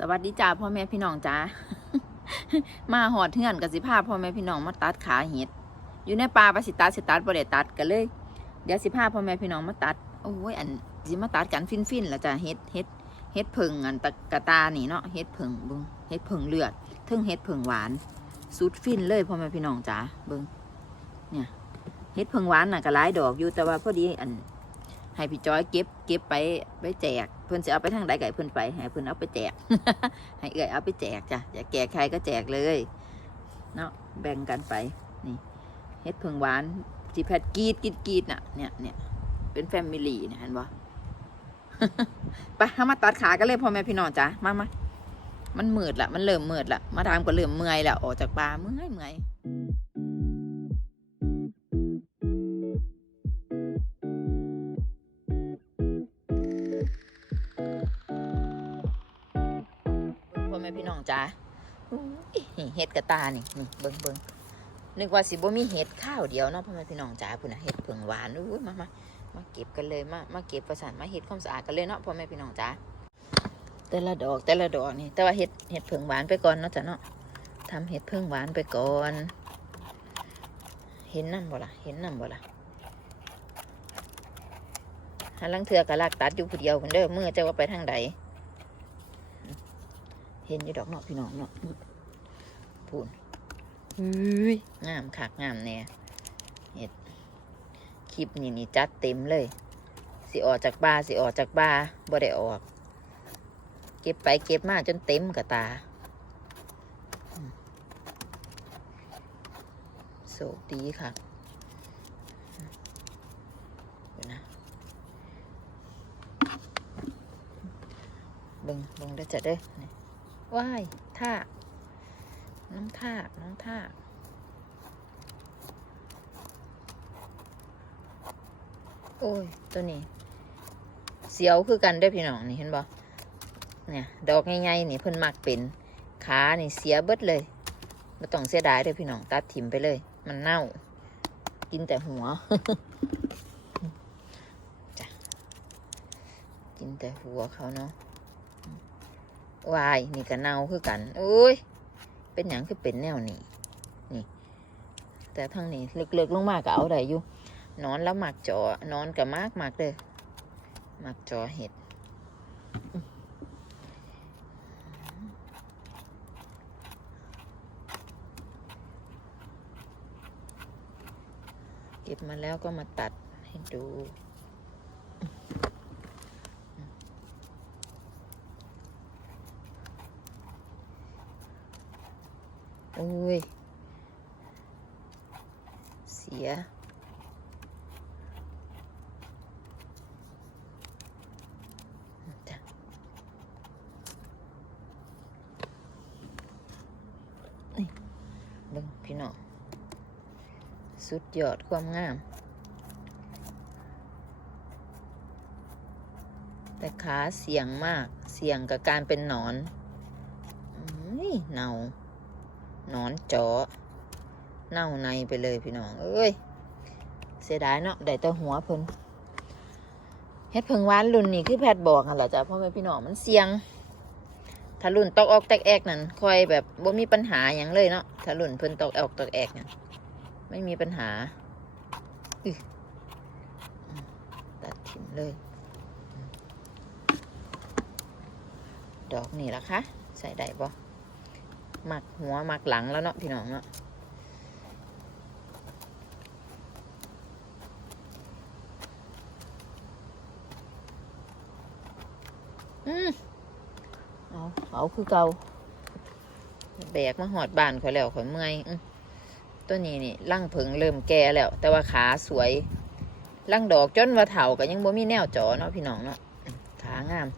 สวัสดีจ้าพ่อแม่พี่น้องจ้ามาหอดเทือนกับสิพาพ่อแม่พี่น้องมาตัดขาเห็ด อยู่ในป่าปสิตัดสิตัดบ่ได้ตัดกันเลย เดี๋ยวสิพาพ่อแม่พี่น้องมาตัดโอ้ยอันสิมาตัดกันฟินฟินๆละจ้าเห็ดเห็ดเห็ดผึ่งอันตะกะตานี่เนาะเห็ดผึ่งบึงเห็ดผึ่งเลือดทึ่งเห็ดผึ่งหวานสุดฟินเลยพ่อแม่พี่น้องจ้าบึงเนี่ยเห็ดผึ่งหวานน่ะก็หลายดอกอยู่แต่ว่าพอดีอัน ให้พี่จอยเก็บเก็บไปไปแจก เพื่อนจะเอาไปทางใดไก่เพื่อนไปให้เพื่อนเอาไปแจก ให้เอื่ยเอาไปแจกจ้ะอยากแจกใครก็แจกเลยเนาะแบ่งกันไปนี่เฮ็ดเพิงหวานจีแพทกรีดกรีดกีดน่ะเนี่ยเนี่ยเป็นแฟมิลี่เนี่ยเห็นบ่ไปทามาตัดขากันเลยพ่อแม่พี่น้องจ้ะมามามันมืดละมันเริ่มมืดละมาดามก็เริ่มเมื่อยละออกจากป่าเมื่อยเมื่อย นี่เห็ดกระตานี่นี่เบิ่งเบิ่งนึกว่าสิบ่มีเห็ดข้าวเดียวเนาะพ่อแม่พี่น้องจ้าพุ่นนะเห็ดเผิงหวานอุ้ยมามามาเก็บกันเลยมามาเก็บประสานมาเห็ดความสะอาดกันเลยเนาะพ่อแม่พี่น้องจ้าแต่ละดอกแต่ละดอกนี่ แต่ว่าเห็ดเห็ดเผิงหวานไปก่อนเนาะจ้ะเนาะทำเห็ดเผิงหวานไปก่อน เห็นน้ำบ่ล่ะเห็นน้ำบ่ล่ะหันลังเถือกะลากตัดอยู่ผู้เดียวคนเด้อเมื่อจะว่าไปทางใดเห็นอยู่ดอกเนาะพี่น้องเนาะ พูนเฮ้ยงามคักงามแน่เห็ดคลิปนี้นี่จัดเต็มเลย สิออกจากบ้าสิออกจากบ้าบ่ได้ออก เก็บไปเก็บมาจนเต็มกระตาอืมโชคดีค่ะเดี๋ยวนะเบิ่งเบิ่งได้อจะเด้อนี่ว้ายท่าบ น้องท่าบน้องท่าบโอ้ย ตัวนี้ เสียวคือกันเด้พี่น้องนี่เห็นบ่เนี่ย ดอกใหญ่ๆนี่เพิ่นมักเป็นขานี่เสียเบิดเลยไม่ต้องเสียดายเด้พี่น้องตัดถิ่มไปเลย มันเน่า กินแต่หัวจ้ะกินแต่หัวเขาเนาะวายนี่ก็เน่าคือกันโอ้ย เป็นหยังคือเป็นแนวนี้นี่ แต่ทางนี้เลึกๆลงมากก็เอาได้อยู่นอนแล้วหมักจอนอนกับมากมากเลยหมักจอเห็ดเก็บมาแล้วก็มาตัดให้ดู โอ้ย เสีย จ้ะนี่เบิ่งพี่น้อง สุดยอดความงาม แต่ขาเสี่ยงมากเสี่ยงกับการเป็นหนอนอุ้ยเน่าหนอนจาะเน่าในไปเลยพี่น้อง เอ้ย เสียดายเนาะได้แต่หัวเพิ่นเฮ็ดเพิงวานรุ่นนี้คือแพทย์บอกกันแหละจ้ะพ่อแม่พี่น้องมันเสี่ยง ถ้ารุ่นตอกออกแตกแอกนั่นคอยแบบบ่มีปัญหาอย่างเลยเนาะถ้ารุ่นเพิ่นตอกออกตอกแอกนั่น ไม่มีปัญหาตัดทิ้งเลย ดอกนี่ละคะใส่ได้บ่หมักหัวหมักหลังแล้วเนาะพี่น้องเนาะอืมเอาเอาคือเกาแบกมาหอดบานข่อยแล้วข่อยเมื่อยอืม ตัวนี้นี่ร่างผึ่งเริ่มแก่แล้ว แต่ว่าขาสวยร่างดอกจนว่าเถาก็ยังบ่มีแนวจอเนาะพี่น้องเนาะขางาม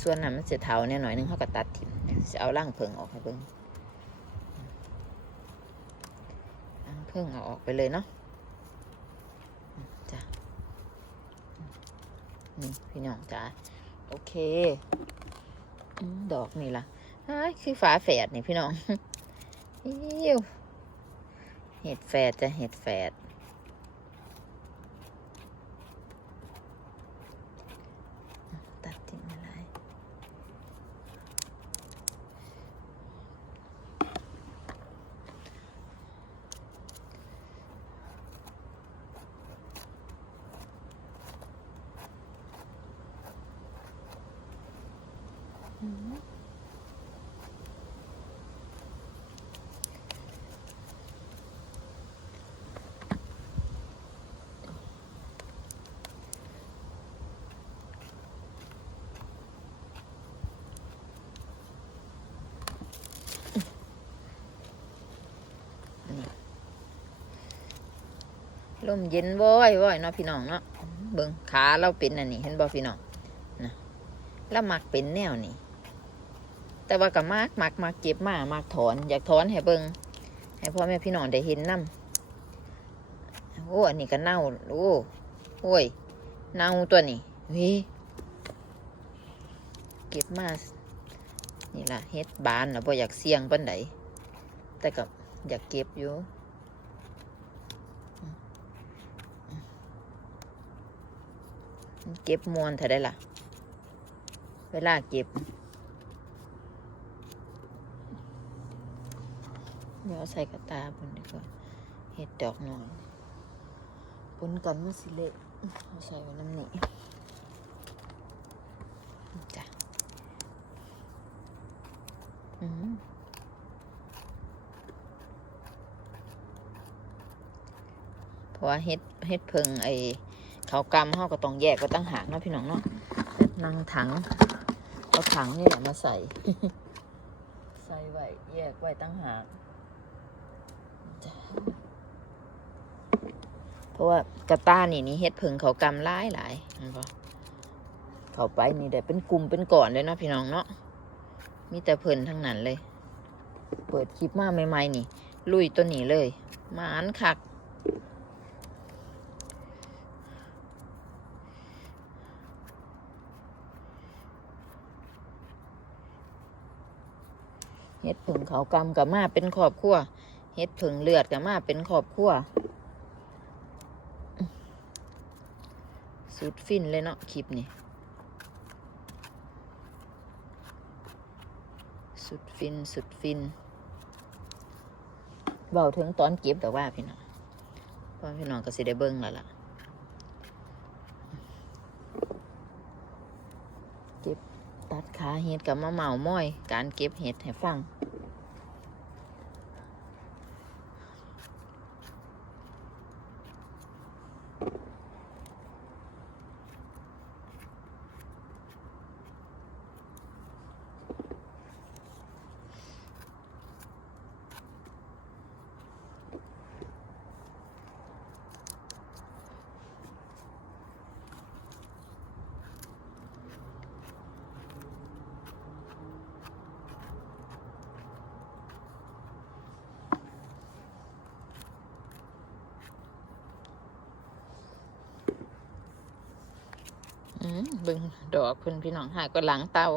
ส่วนนั้นมันจะเถาเนี่ยหน่อยนึงเขาก็ตัดทิ้งจะเอาร่างผึ่งออกให้เบิ่งร่างผึ่งเอาออกไปเลยเนาะจ้ะนี่พี่น้องจ้าโอเคดอกนี่ล่ะฮ้ยคือฝาแฝดนี่พี่น้องอิ้ว เห็ดแฝดจะเห็ดแฝดตัดทิ้งอะไร ลมเย็นว้อยว้อยเนาะพี่น้องเนาะเบิ่งขาเราเป็นอันนี้เห็นบ่พี่น้องนะแล้วมักเป็นแนวนี้แต่ว่าก็มักมักมักเจ็บมากมักถอน อยากถอนให้เบิ่งให้พ่อแม่พี่น้องได้เห็นนํโอ้อันนี้ก็เน่าโอ้โอ้ยเน่าตัวนี้เฮ้เก็บมานี่ล่ะเฮ็ดบานนะบ่อยากเสี่ยงปานใดแต่ก็อยากเก็บอยู่ เก็บมวนเท่าได้ล่ะ เวลาเก็บ เดี๋ยวใส่กระตาบนดีกว่าเห็ดดอกหน่อยปนกันมันสิเละเอาใส่ไว้น้ำนี้จ้ะอืมเพราะว่าเฮ็ดเฮ็ดเพิงไอ เขากำเขาก็ต้องแยกก็ตั้งหากนะพี่น้องเนาะนั่งถังเอาถังนี่แหละมาใส่ ใส่ไว้แยกไว้ตั้งหากเพราะว่ากระต้านี่นี่เฮ็ดเพิงเขากำหลายหลายเขาไปนี่ได้เป็นกลุ่มเป็นก่อนเลยเนาะพี่น้องเนาะมีแต่เพลินทั้งนั้นเลย เปิดคลิปมาใหม่ๆนี่ ลุยตัวนี้เลย หมาอันคัก เฮ็ดผึ่งเขากำกับมาเป็นครอบครัวเฮ็ดผึ่งเลือดกับมาเป็นครอบครัวสุดฟินเลยเนาะคลิปนี้สุดฟินสุดฟินเบาถึงตอนเก็บแต่ว่าพี่น้องพราะพี่น้องก็สิได้เบิ่งแล้วล่ะ เก็บ ตัดขาเห็ดกับมาเหมาม้อย การเก็บเห็ดให้ฟัง บิ่งดอกเพิ่นพี่น้องหายก็หลังเตา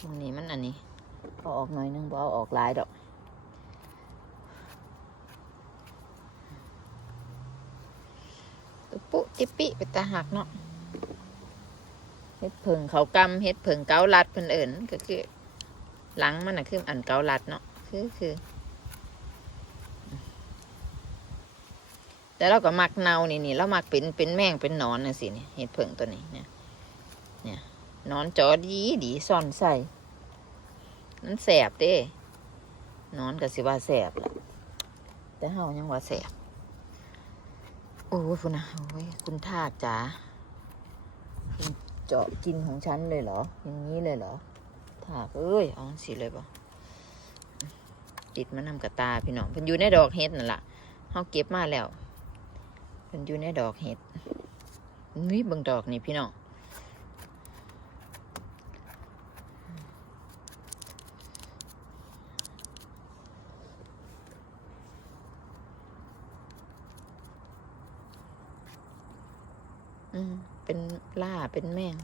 ตรงนี้มันอันนี้เอาออกหน่อยนึงบ่เอาออกหลายดอกตุ๊ปุจิปิไปตาหักเนาะเฮ็ดเพิงเขากำเฮ็ดเพิงเกาลัดเพิ่นเอิญก็คือหลังมันน่ะคืออันเกาลัดเนาะคือคือ แต่เราก็มักเนานี่นี่เรามักเป็นเป็นแมงเป็นนอนนะสิเนี่ยเห็ดเผิงตัวนี้เนี่ยเนี่ยนอนจอดีดีซ่อนใส่มันแสบเด้นอนก็สิว่าแสบแหละแต่เฮายังว่าแสบโอ้ยคุณนะโอ้ยคุณทาจ๋าคุณเจาะกินของฉันเลยเหรอ อย่างนี้เลยเหรอทากเอ้ยเอาสิเลยบ่ติดมานำกระตาพี่น้องเพิ่นอยู่ในดอกเห็ดนั่นล่ะเฮาเก็บมาแล้ว มันอยู่ในดอกเห็ดนี่บางดอกนี่พี่น้องอืมเป็นล่าเป็นแมง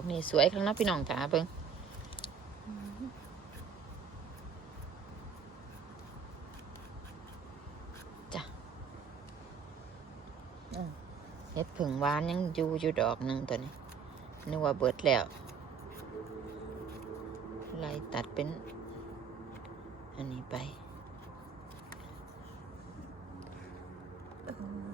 อืมดอกนี่สวยครั้งนะพี่น้องจ๋าเบิ่งอ้าวเฮ็ดผึ่งหวานยังอยู่อยู่ดอกหนึ่งตัวนี้นึกว่าเบิดแล้วไล่ตัดเป็น อันนี้ไปเอ่อ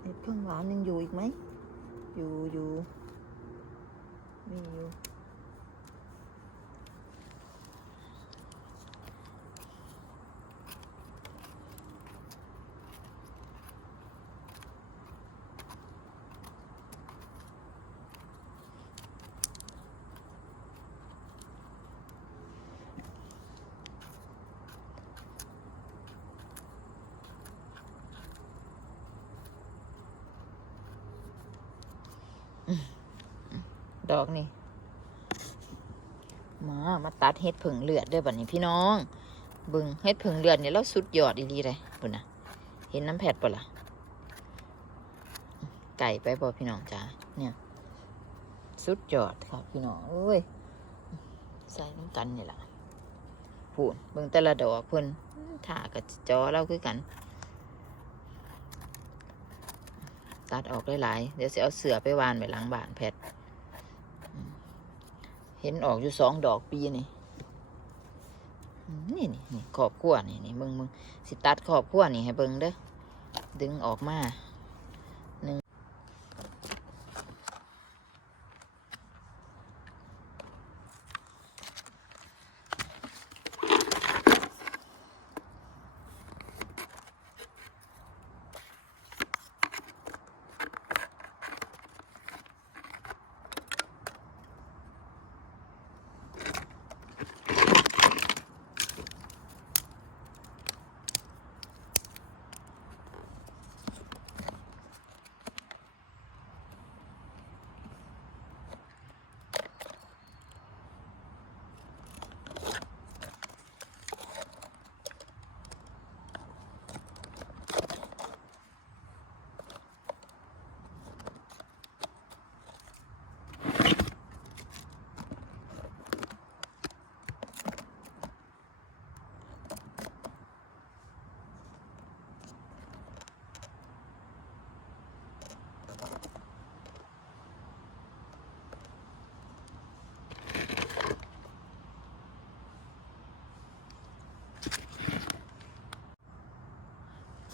เห็ดพึ่งหวานยังอยู่อีกไหมอยู่อยู่ มีอ ดอกนี่มา มาตัดเห็ดผึ่งเลือดด้วยบัดนี้พี่น้อง บึงเห็ดผึ่งเลือดเนี่ยเราสุดยอดอีหลีเลยบุญนะเห็นน้ำแผดปะล่ะไก่ไปบอพี่น้องจ้าเนี่ยสุดยอดครับพี่น้องเอ้ยใส่น้ำกันนี่แหละพูนเบิ่งแต่ละดอกเพิ่นถ่ากับจอเราคือกัน ตัดออกได้หลาย เดี๋ยวจะเอาเสือไปวานไปหลังบ้านแพท เห็นออกอยู่สองดอกปีนี่นี่นี่นี่ขอบขั้วนี่นี่มึงมึงสิตัดขอบขั้วนี่ให้เบิ่งเด้อดึงออกมา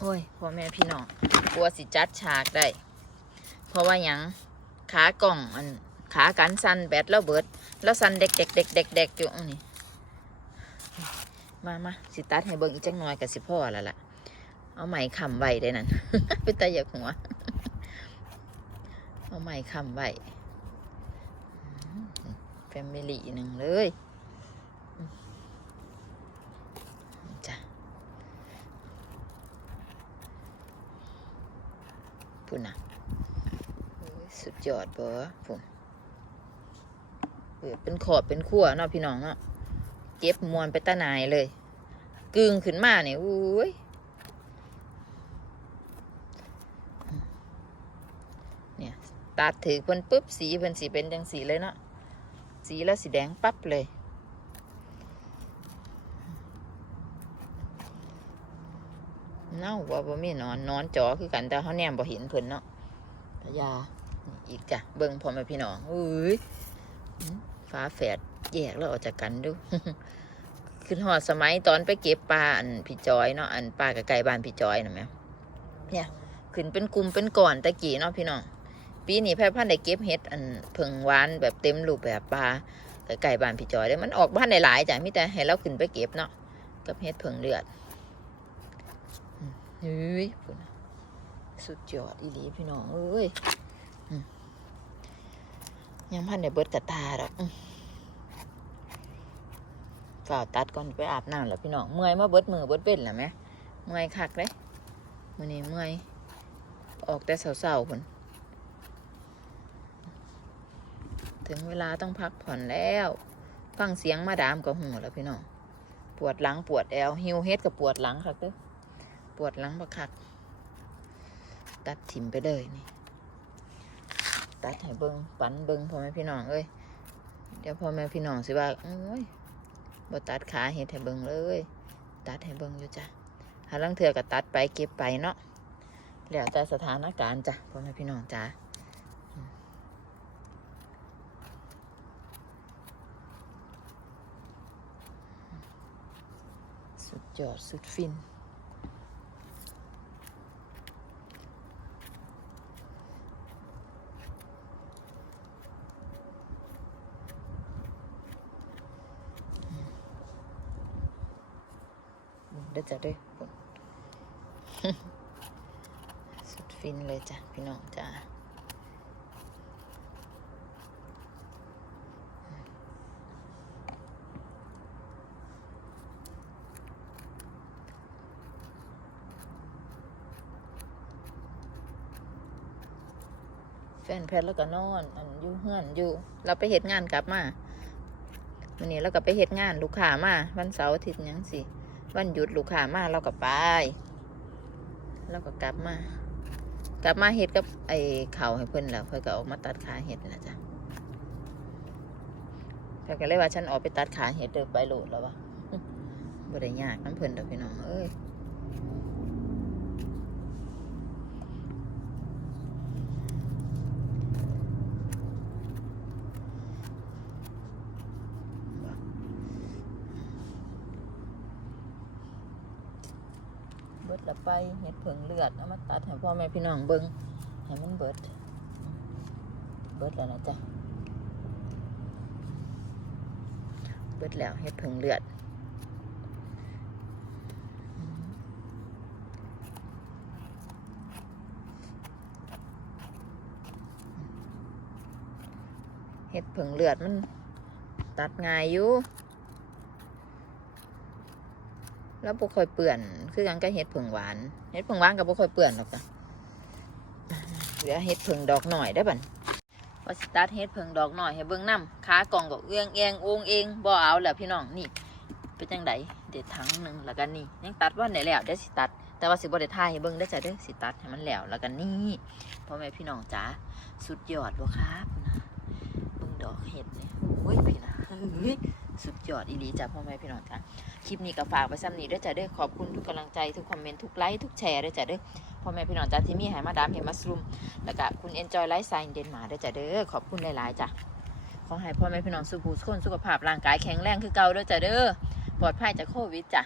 โอ้ยพ่อแม่พี่น้องกลัวสิจัดฉากได้ เพราะว่าหยังขากล่องอันขากันสันแบตแล้วเบิด แล้วสันเด็กเด็กเด็กเด็กเด็กอยู่นนี้มามาสิตัดให้เบิ่งอีกจังหน่อยกับสิพ่อแล้วล่ะ เอาไหมคำไว้ได้นั่นเป็นตาอยากหัว เอาไหมคำไว้แฟมิลี่หนึ่งเลยอืมจ้ะ พุ่นน่ะสุดยอดเบอพุ่นเออเป็นขอบเป็นขั้วเนาะพี่น้องเนาะเก็บมวนไปตาหนายเลย กึ่งขึ้นมาเนี่ยอุ้ยเนี่ยตัดถือเพิ่นปุ๊บสีเพิ่นสีเป็นจังสีเลยเนาะสีแล้วสีแดงปั๊บเลย เน่าว่าบ่มีนอนนอนจอคือกันแต่เขาแนมบ่เห็นเพิ่นเนาะพญาอีกจ้ะเบิ่งพ่อแม่พี่น้องอุ้ยฟ้าแฝดแยกแล้วออกจากกันดูขึ้นหอดสมัยตอนไปเก็บปลาอันพี่จอยเนาะอันปลากระไก่บ้านพี่จอยนะแม่เนี่ยขึ้นเป็นกลุ่มเป็นก่อนตะกี้เนาะพี่น้องปีนี้แพร่พันธุ์ได้เก็บเห็ดอันเพิงหวานแบบเต็มรูปแบบปลาไก่บ้านพี่จอยได้มันออกบ้านหลายจ้ะมิแต่ให้เราขึ้นไปเก็บเนาะกับเห็ดเพิงเลือด เฮ้ยพุ่นสุดยอดอีหลีพี่น้องเอ้ยอืมยังพันได้เบิดกระตาดอกฝ่าวตัดก่อนไปอาบน้ำแล้วพี่น้อง เมื่อยมาเบิดมือเบิดเป็นแล้วไหมเมื่อยคักเลยมื่อนี้เมื่อยออกแต่เสาๆพุ่นถึงเวลาต้องพักผ่อนแล้ว ฟังเสียงมาดามก็หูแล้วพี่น้อง ปวดหลังปวดแอวฮิวเฮ็ดกับปวดหลังครับเด้อ ปวดหลังบักคัก ตัดถิ่มไปเลยนี่ ตัดให้เบิงปันเบิงพ่อแม่พี่น้องเอ้ย เดี๋ยวพ่อแม่พี่น้องสิว่าโอ้ยบ่ตัดขาเฮ็ดให้เบิงเลย ตัดให้เบิงอยู่จ้ะหาลังเถื่อก็ตัดไปเก็บไปเนาะแล้วแต่สถานการณ์จ้ะพ่อแม่พี่น้องจ้าสุดยอดสุดฟิน เดี๋ยวจะด้วยสุดฟินเลยจ้ะพี่น้องจ้าแฟนแพทแล้วก็นอนอันอยู่เฮือนอยู่ เราไปเหตุงานกลับมาวันนี้เราก็ไปเหตุงานลูกค้ามาวันเสาร์อาทิตย์ยังสิ วันหยุดลูกค้ามาเราก็ไปเราก็กลับมา กลับมาเห็ดกับไอ้เขาให้เพิ่นแล้วเพิ่นก็ออกมาตัดขาเห็ดนะจ๊ะเพิ่นก็เลยว่าฉันออกไปตัดขาเห็ดเดินไปโหลดแล้ววะบ่ได้ยากน้ำเพิ่นดอกพี่น้องเอ้ยเบิดละ ไปเห็ดเผิงเลือดเอามาตัดให้พ่อแม่พี่น้องเบิ่งให้มันเบิด เบิดแล้วนะจ๊ะเบิดแล้วเห็ดเผิงเลือดเห็ดผึ่งเลือดมันตัดง่ายอยู่ แล้วบ่ค่อยเปื่อน คือกันก็เห็ดผึ่งหวาน เห็ดผึ่งหวานก็บ่ค่อยเปื่อนหรอกจ้ะเหลือเห็ดผึ่งดอกหน่อยได้บันพอสตาร์ทเห็ดผึ่งดอกหน่อยให้เบิ่งน้ำขากล่องก็เอื้องเอียงองเองบ่เอาแล้วพี่น้องนี่เป็นจังไดเด็ดถังหนึ่งแล้วกันนี่ยังตัดว่าไหนแล้วเดี๋ยวสิตัด แต่ว่าสิบ่ได้ถ่ายให้เบิ่งได้จ้ะเด้อสิตัดให้มันแล้วแล้วกันนี่พ่อแม่พี่น้องจ๋าสุดยอดบ่ครับนะเบิ่งดอกเห็ดเนี่ยโอ้ยพี่นะเฮ้ย สุดยอดอีหลีจ้ะพ่อแม่พี่น้องจ้ะคลิปนี้ก็ฝากไว้ซ้ำนี้ด้วยจ้ะเด้อขอบคุณทุกกำลังใจทุกคอมเมนต์ทุกไลค์ทุกแชร์ด้วยจ้ะเด้อพ่อแม่พี่น้องจ้ะที่มีให้มาดามเห็นมัสรูมแล้วก็คุณเอนจอยไลฟ์สไตล์เดนมาร์ด้วยจ้ะเด้อขอบคุณหลายๆจ้ะขอให้พ่อแม่พี่น้องสุขสุขคนสุขภาพร่างกายแข็งแรงคือเก่าด้วยจ้ะเด้อปลอดภัยจากโควิดจ้ะ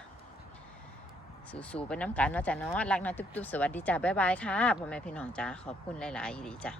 สู้ๆไปน้ำกันเนาะจ้ะเนาะรักนะตุ๊บๆสวัสดีจ้ะบ๊ายบายค่ะพ่อแม่พี่น้องจ้ะขอบคุณหลายๆอีหลีจ้ะ